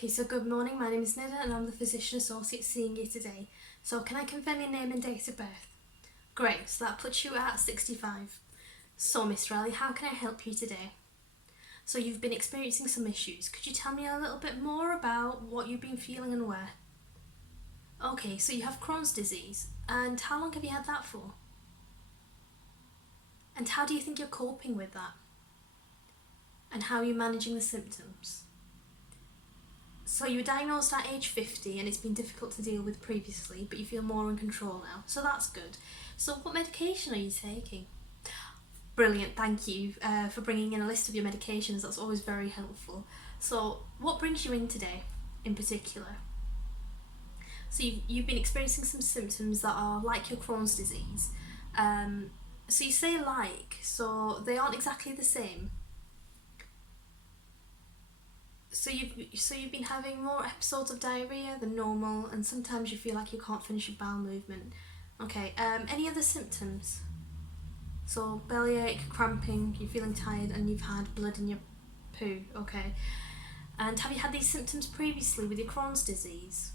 Okay, so good morning, my name is Nida and I'm the Physician Associate seeing you today. So can I confirm your name and date of birth? Great, so that puts you at 65. So Mr. Ali, how can I help you today? So you've been experiencing some issues. Could you tell me a little bit more about what you've been feeling and where? Okay, so you have Crohn's disease. And how long have you had that for? And how do you think you're coping with that? And how are you managing the symptoms? So you were diagnosed at age 50 and it's been difficult to deal with previously, but you feel more in control now, so that's good. So what medication are you taking? Brilliant, thank you for bringing in a list of your medications, that's always very helpful. So what brings you in today in particular? So you've been experiencing some symptoms that are like your Crohn's disease. So you say like, so they aren't exactly the same. So you've been having more episodes of diarrhea than normal, and sometimes you feel like you can't finish your bowel movement. Okay. Any other symptoms? So bellyache, cramping, you're feeling tired, and you've had blood in your poo. Okay. And have you had these symptoms previously with your Crohn's disease?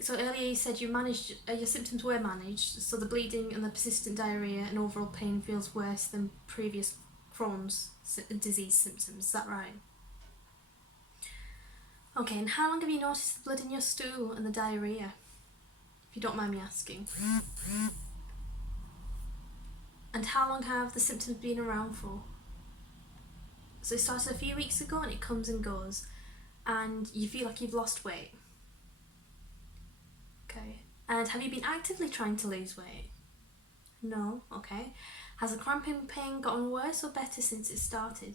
So earlier you said you managed, your symptoms were managed, so the bleeding and the persistent diarrhea and overall pain feels worse than previous Crohn's disease symptoms. Is that right? Okay, and how long have you noticed the blood in your stool and the diarrhea? If you don't mind me asking. And how long have the symptoms been around for? So it started a few weeks ago and it comes and goes, and you feel like you've lost weight. Okay. And have you been actively trying to lose weight? No. Okay. Has the cramping pain gotten worse or better since it started?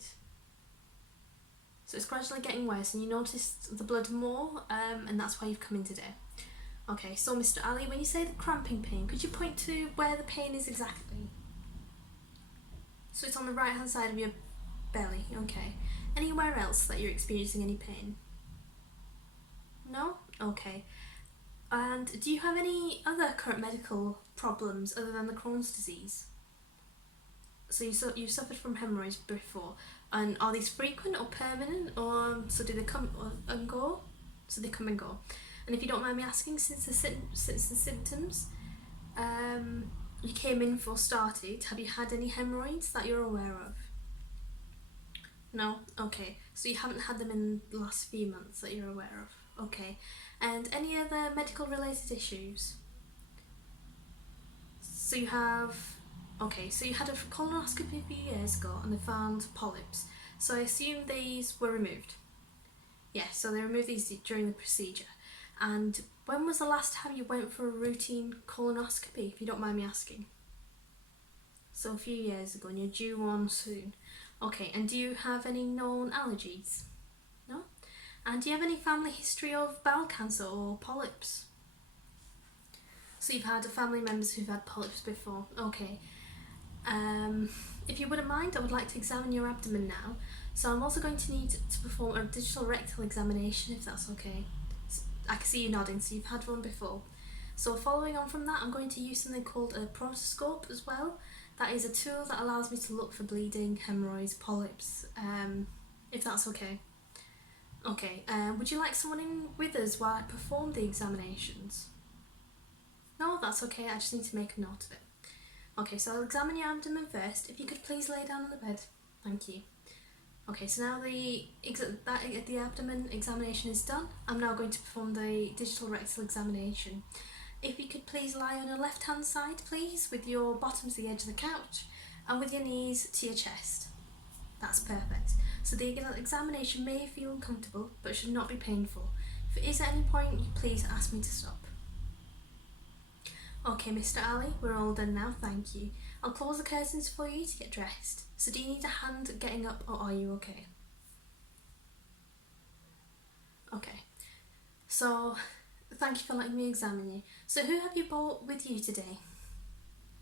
So it's gradually getting worse and you noticed the blood more, and that's why you've come in today. Okay, so Mr. Ali, when you say the cramping pain, could you point to where the pain is exactly? So it's on the right hand side of your belly, okay. Anywhere else that you're experiencing any pain? No? Okay. And do you have any other current medical problems other than the Crohn's disease? So you've suffered from hemorrhoids before, and are these frequent or permanent, or so do they come and go? So they come and go. And if you don't mind me asking, since the symptoms you came in for started, have you had any hemorrhoids that you're aware of? No? Okay, so you haven't had them in the last few months that you're aware of. Okay, and any other medical related issues? So you have, okay, so you had a colonoscopy a few years ago and they found polyps. So I assume these were removed. Yeah, so they removed these during the procedure. And when was the last time you went for a routine colonoscopy, if you don't mind me asking? So a few years ago, and you're due one soon. Okay, and do you have any known allergies? No? And do you have any family history of bowel cancer or polyps? So you've had family members who've had polyps before. Okay. If you wouldn't mind, I would like to examine your abdomen now. So I'm also going to need to perform a digital rectal examination, if that's okay. I can see you nodding, so you've had one before. So following on from that, I'm going to use something called a proctoscope as well. That is a tool that allows me to look for bleeding, hemorrhoids, polyps, if that's okay. Okay, would you like someone in with us while I perform the examinations? No, that's okay, I just need to make a note of it. Okay, so I'll examine your abdomen first. If you could please lay down on the bed. Thank you. Okay, so now the abdomen examination is done, I'm now going to perform the digital rectal examination. If you could please lie on your left hand side, please, with your bottom to the edge of the couch and with your knees to your chest. That's perfect. So the examination may feel uncomfortable, but should not be painful. If it is at any point, please ask me to stop. Okay, Mr. Ali, we're all done now, thank you. I'll close the curtains for you to get dressed. So do you need a hand getting up, or are you okay? Okay. So, thank you for letting me examine you. So who have you brought with you today?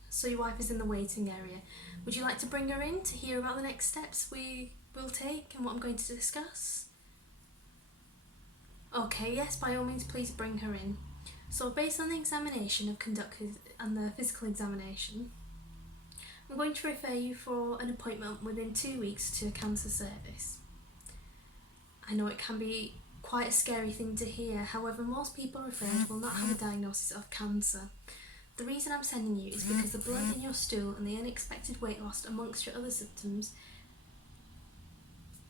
So your wife is in the waiting area. Would you like to bring her in to hear about the next steps we will take and what I'm going to discuss? Okay, yes, by all means, please bring her in. So based on the examination I've conducted and the physical examination, I'm going to refer you for an appointment within 2 weeks to a cancer service. I know it can be quite a scary thing to hear, however most people referred will not have a diagnosis of cancer. The reason I'm sending you is because the blood in your stool and the unexpected weight loss amongst your other symptoms.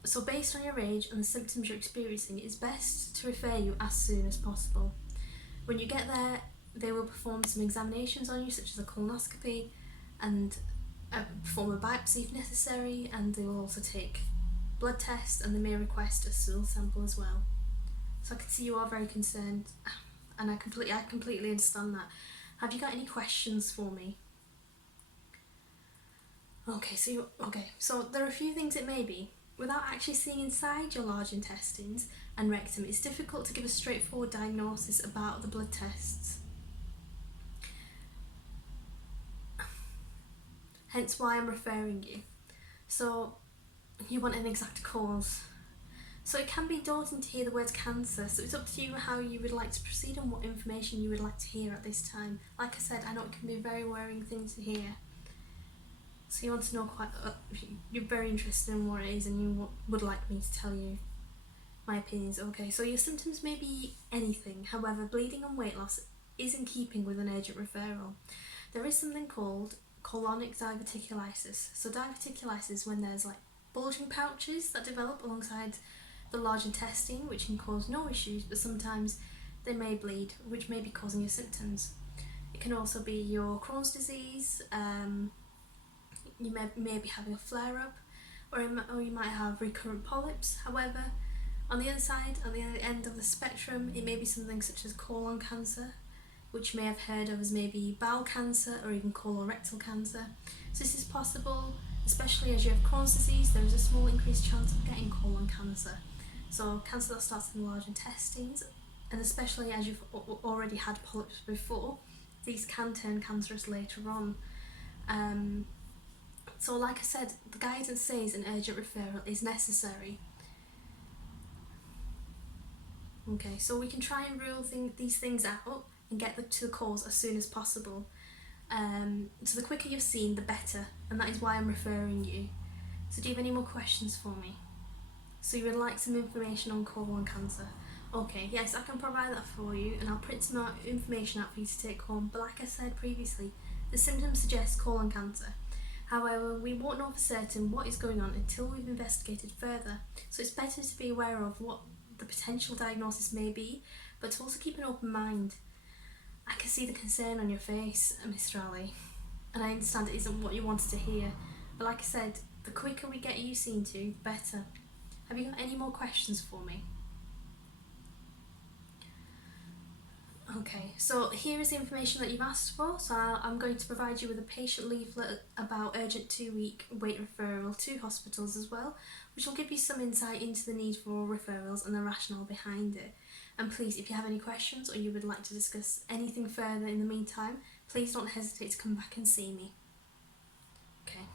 So based on your age and the symptoms you're experiencing, it's best to refer you as soon as possible. When you get there, they will perform some examinations on you, such as a colonoscopy, and perform a biopsy if necessary, and they will also take blood tests, and they may request a stool sample as well. So I can see you are very concerned, and I completely understand that. Have you got any questions for me? Okay, so there are a few things it may be. Without actually seeing inside your large intestines and rectum, it's difficult to give a straightforward diagnosis about the blood tests. Hence why I'm referring you. So you want an exact cause. So it can be daunting to hear the word cancer, so it's up to you how you would like to proceed and what information you would like to hear at this time. Like I said, I know it can be a very worrying thing to hear. So you want to know you're very interested in what it is, and you would like me to tell you my opinions. Okay, so your symptoms may be anything, however bleeding and weight loss is in keeping with an urgent referral. There is something called colonic diverticulitis. So diverticulitis is when there's like bulging pouches that develop alongside the large intestine, which can cause no issues, but sometimes they may bleed, which may be causing your symptoms. It can also be your Crohn's disease. You may be having a flare-up, or you might have recurrent polyps. However, on the other side, on the other end of the spectrum, it may be something such as colon cancer, which you may have heard of as maybe bowel cancer or even colorectal cancer. So this is possible, especially as you have Crohn's disease. There is a small increased chance of getting colon cancer. So cancer that starts in the large intestines, and especially as you've already had polyps before, these can turn cancerous later on. So like I said, the guidance says an urgent referral is necessary. Okay, so we can try and rule these things out and get to the cause as soon as possible. So the quicker you're seen, the better, and that is why I'm referring you. So do you have any more questions for me? So you would like some information on colon cancer? Okay, yes, I can provide that for you, and I'll print some information out for you to take home. But like I said previously, the symptoms suggest colon cancer. However, we won't know for certain what is going on until we've investigated further. So it's better to be aware of what the potential diagnosis may be, but to also keep an open mind. I can see the concern on your face, Mr. Ali, and I understand it isn't what you wanted to hear. But like I said, the quicker we get you seen to, the better. Have you got any more questions for me? Okay, so here is the information that you've asked for. So I'm going to provide you with a patient leaflet about urgent 2-week wait referral to hospitals as well, which will give you some insight into the need for referrals and the rationale behind it. And please, if you have any questions or you would like to discuss anything further in the meantime, please don't hesitate to come back and see me. Okay.